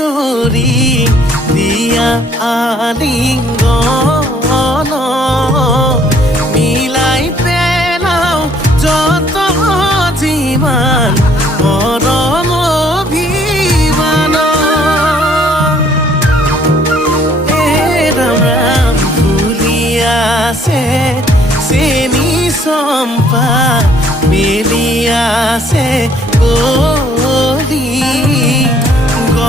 চৰি দিয়া আলিংগন মিলাই পেলাও যত যিমান মৰম অভিমান ৰাম ৰাম ভুলি আছে চেনি চম্পা মেলি আছে